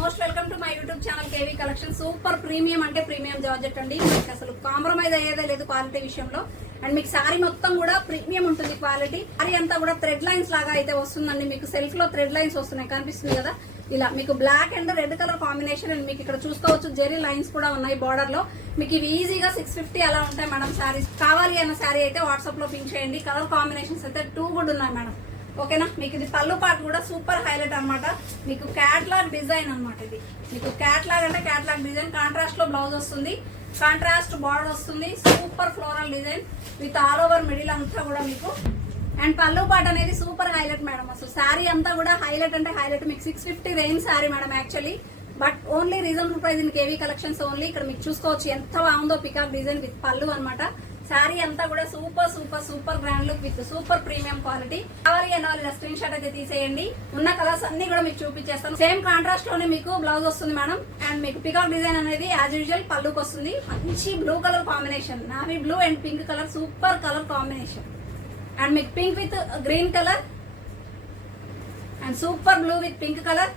Most welcome to my YouTube channel KV collection. Super premium అంటే premium georgette అండి. మీకు అసలు కాంప్రమైజ్ అయ్యేదే లేదు క్వాలిటీ విషయంలో. అండ్ మీకు శారీ మొత్తం కూడా ప్రీమియం ఉంటుంది క్వాలిటీ. శారీ అంతా కూడా థ్రెడ్ లైన్స్ లాగా అయితే వస్తుందండి. మీకు సెల్ఫ్ లో థ్రెడ్ లైన్స్ వస్తున్నాయి, కనిపిస్తుంది కదా. ఇలా మీకు black and red colour combination. And మీకు ఇక్కడ చూసుకోవచ్చు జెరీ లైన్స్ కూడా ఉన్నాయి బార్డర్ లో. మీకు ఇవి ఈజీగా 650 అలా ఉంటాయి మేడం శారీస్. కావాలి అన్న శారీ అయితే వాట్సాప్ లో పింక్ చేయండి. కలర్ కాంబినేషన్స్ అయితే 2 కూడా ఉన్నాయి మేడం. ఓకేనా. మీకు ఇది పళ్ళు పార్ట్ కూడా సూపర్ హైలైట్ అనమాట. మీకు క్యాట్లాగ్ డిజైన్ అనమాట. ఇది మీకు క్యాట్లాగ్ అంటే క్యాట్లాగ్ డిజైన్. కాంట్రాస్ట్ లో బ్లౌజ్ వస్తుంది, కాంట్రాస్ట్ బార్డర్ వస్తుంది. Super floral design with all over middle అంతా కూడా మీకు. అండ్ పళ్ళు పార్ట్ అనేది సూపర్ హైలైట్ మేడం. అసలు శారీ అంతా కూడా హైలైట్ అంటే హైలైట్. మీకు 650 range sari madam actually. But only reasonable price in KV collections only. ఇక్కడ మీకు చూసుకోవచ్చు ఎంత బాగుందో పికాక్ డిజైన్ విత్ పళ్ళు అనమాట. శారీ అంతా కూడా super super super grand look with super premium quality. కావాలి అన్న వాళ్ళు స్క్రీన్ షాట్ అయితే తీసేయండి. ఉన్న కలర్స్ అన్ని కూడా మీకు చూపించేస్తాను. సేమ్ కాంట్రాస్ట్ లోనే మీకు బ్లౌజ్ వస్తుంది మేడం. అండ్ మీకు పికాక్ డిజైన్ అనేది యాజ్ యూజువల్ పళ్ళుకి వస్తుంది. మంచి blue colour combination, navy blue and pink colour super colour combination. And మీకు pink with green colour and super blue with pink colour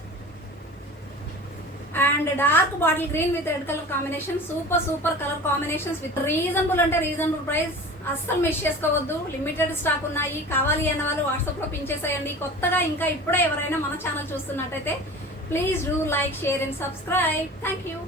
and dark bottle green with red colour combination. Super super colour combinations with reasonable అంటే reasonable price. అస్సలు miss చేసుకోవద్దు. Limited stock ఉన్నాయి. కావాలి అన్న వాళ్ళు WhatsApp లో pink చేసేయండి. కొత్తగా ఇంకా ఇప్పుడే ఎవరైనా మన ఛానల్ చూస్తున్నట్టయితే please do like, share and subscribe. Thank you.